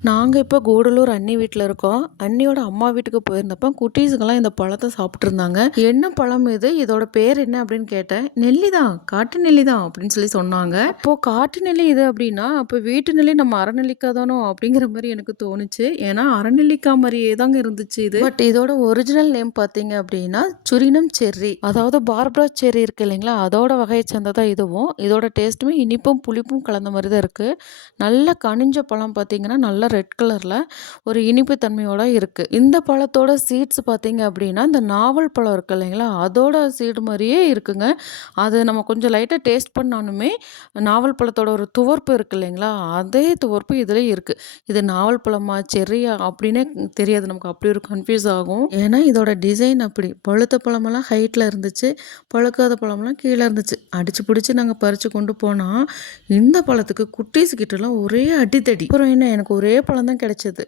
நாங்க இப்ப கூடலூர் அண்ணி வீட்ல இருக்கோம். அண்ணியோட அம்மா வீட்டுக்கு போயிருந்தப்ப குட்டீஸுங்கலாம் இந்த பழத்த சாப்பிட்டுருந்தாங்க. "என்ன பழம் இது? இதோட பேர் என்ன?" அப்படின்னு கேட்டேன். "நெல்லி தான். காட்டு நெல்லி தான்" அப்படின்னு சொல்லி சொன்னாங்க. அப்போ காட்டு நெல்லி இது அப்படின்னா, அப்ப வீட்டு நெல்லி நம்ம அரநெல்லிக்கா தானோ அப்படிங்கிற மாரி எனக்கு தோணுச்சு. ஏன்னா அரநெல்லிக்கா மாரியே தாங்க இருந்துச்சு இது. பட் இதோட ஒரிஜினல் நேம் பார்த்தீங்க அப்படின்னா, சுரினம் செர்ரி. அதாவது பார்பரா செர்ரி இருக்கு இல்லைங்களா? அதோட வகையை சேர்ந்ததா இதுவும். இதோட டேஸ்ட்டுமே இனிப்பும், புளிப்பும் கலந்த மாரி தான் இருக்கு. நல்ல கனிஞ்ச பழம் பார்த்தீங்கன்னா, நல்ல ரெட் கலர்ல ஒரு இனிப்பு தன்மையோட இருக்கு. இந்த பழத்தோட சீட்ஸ் பார்த்தீங்க அப்படின்னா, இந்த நாவல் பழம் இருக்கு இல்லைங்களா? அதோட சீடு மாரியே இருக்குங்க. அது நம்ம கொஞ்சம் லைட்டா டேஸ்ட் பண்ணாலுமே, நாவல் பழத்தோட ஒரு துவர்ப்பு இருக்கு இல்லைங்களா? அதே துவர்ப்பு இதுலயும் இருக்கு. இது நாவல் பழமா, செர்ரியா அப்படின்னே தெரியாது. நமக்கு அப்படி ஒரு கன்ஃப்யூஸ் ஆகும். ஏன்னா இதோட டிசைன் அப்படி. பழுத்த பழமெல்லாம் ஹைட்ல இருந்துச்சு. பழுக்காத பழம்லாம் கீழ இருந்துச்சு. அடிச்சு புடிச்சு நாங்க பறிச்சு கொண்டு போனா, இந்த பழத்துக்கு குட்டீஸ் கிட்டலாம் ஒரே அடிதடி. அப்புறம் என்ன எனக்கு ஒரே பழம் தான் கிடைச்சது.